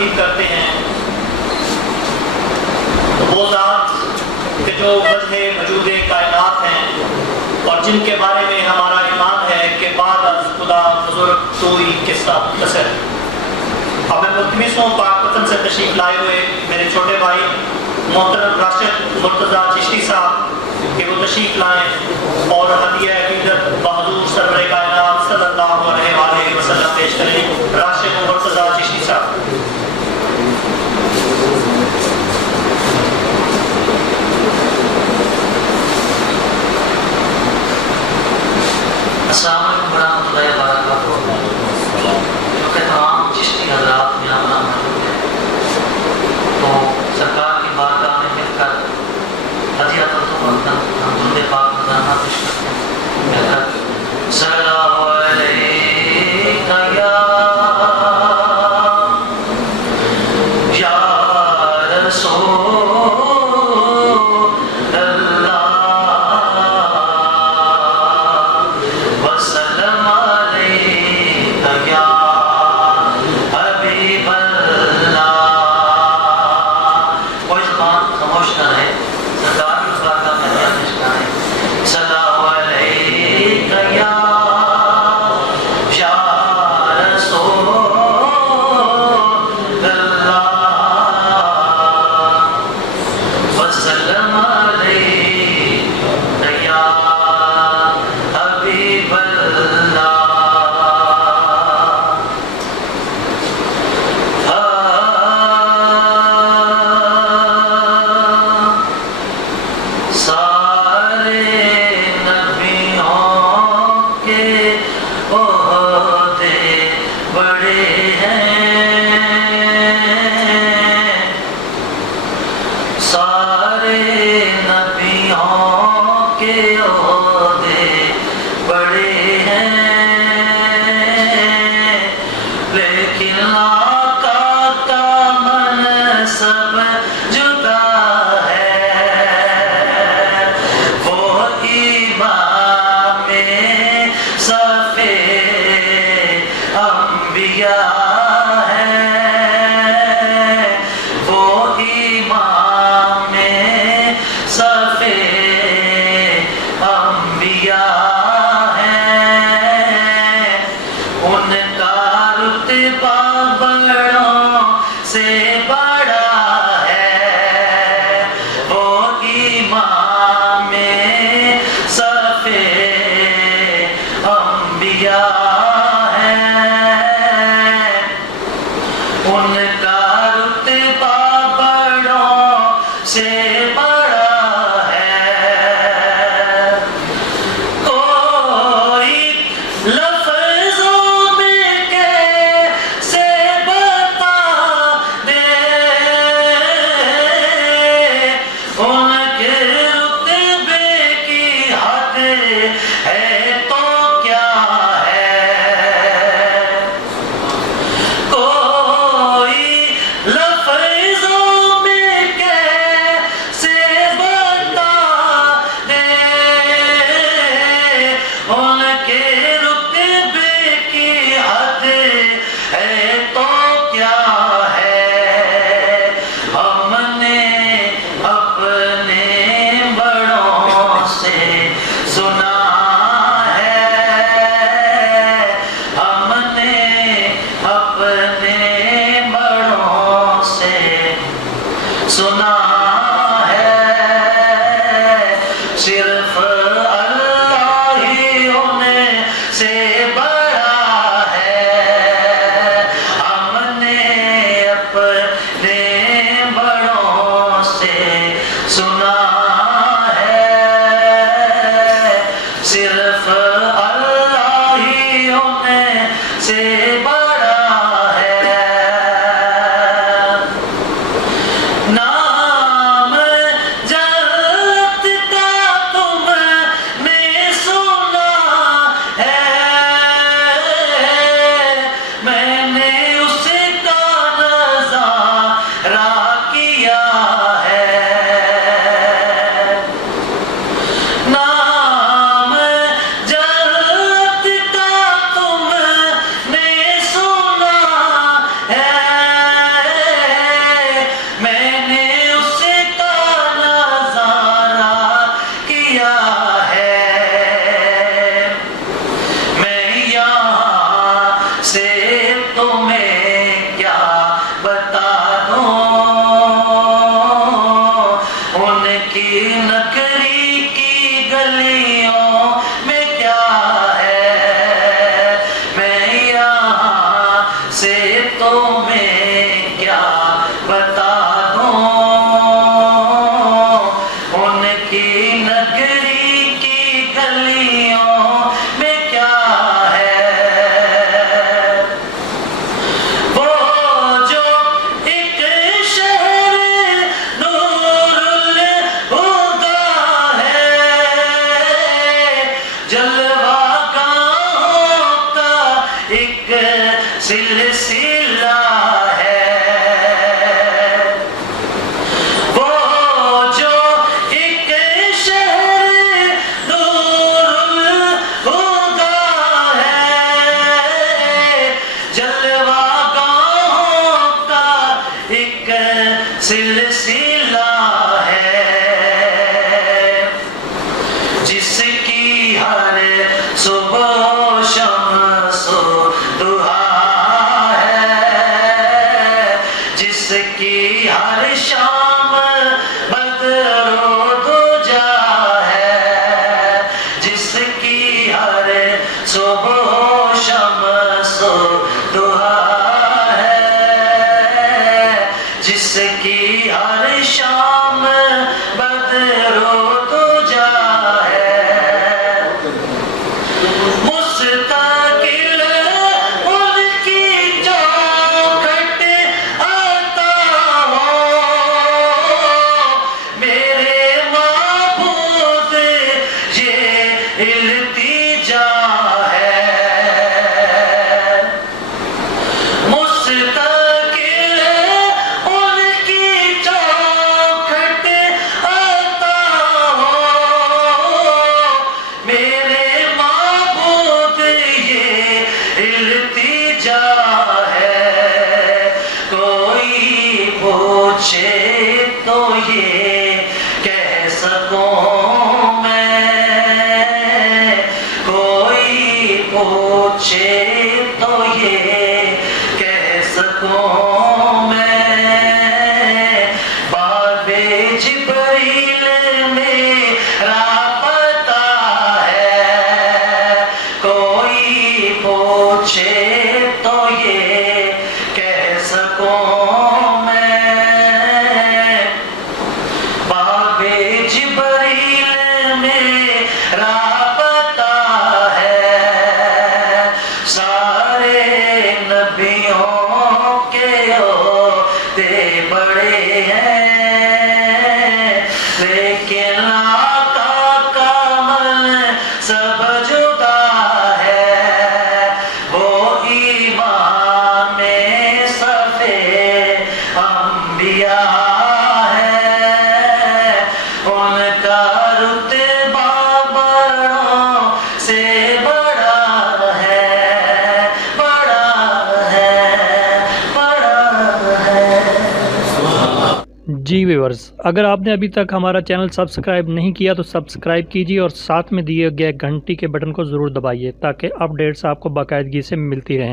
تحمید کرتے ہیں وہ ذات کہ جو وجہ وجود کائنات ہیں اور جن کے بارے میں ہمارا ایمان ہے کہ بعد از خدا بزرگ کوئی قصہ قصر. اب میں ملتمس ہوں پاک وطن سے تشریف لائے ہوئے میرے چھوٹے بھائی محترم راشد مرتضیٰ چشتی صاحب کہ وہ تشریف لائیں اور ہدیہ عقیدت بحضور سرور کائنات صلی اللہ علیہ وآلہ وسلم پیش کریں. راشد مرتضیٰ چشتی صاحب. السلام علیکم ورحمۃ اللہ وبرکاتہ. کیونکہ تمام چشتی حضرات یہاں پر موجود ہیں تو سرکار کی بارگاہ میں مل کر ہدیہ درود پاک نذرانہ پیش کرتے ہیں. مل کر صلی اللہ علیہ یا رسول जलवा गाहों का एक सिलसिला है। वो जो एक शहर दूर होगा है, जलवा गाहों का एक सिलसिला है, जिसकी हर सुबह शम्सो दुहा है, जिसकी हर शाम बदरो दुजा है, जिसकी हर सुबह शम्सो दुहा है, जिसकी हर शाम बदरो दुजा है। मुस्तकिल उनकी चौखट आता हो, मेरे माबूद ये इल्तिजा है। मुस्तकिल उनकी चौखट आता हो, मेरे माबूद ये इल्तिजा है। कोई पूछे तो ये कह सकूं मैं, कोई पूछे तो ये कह सकूं मैं, बाबे जिब्रील मेरा पता है। कोई पूछे तो ये कह सकूं मैं, बाबे जिब्रील मेरा पता है। सारे नबियों के ओहदे बड़े हैं, लेकिन आका का मन सब जुदा है। वो ईमान में सफे अंबिया है, उनका रुतबा बड़ों से बड़ा है, बड़ा है, बड़ा है। जी व्यूअर्स, अगर आपने अभी तक हमारा चैनल सब्सक्राइब नहीं किया तो सब्सक्राइब कीजिए और साथ में दिए गए घंटी के बटन को ज़रूर दबाइए ताकि अपडेट्स आपको बाकायदगी से मिलती रहें।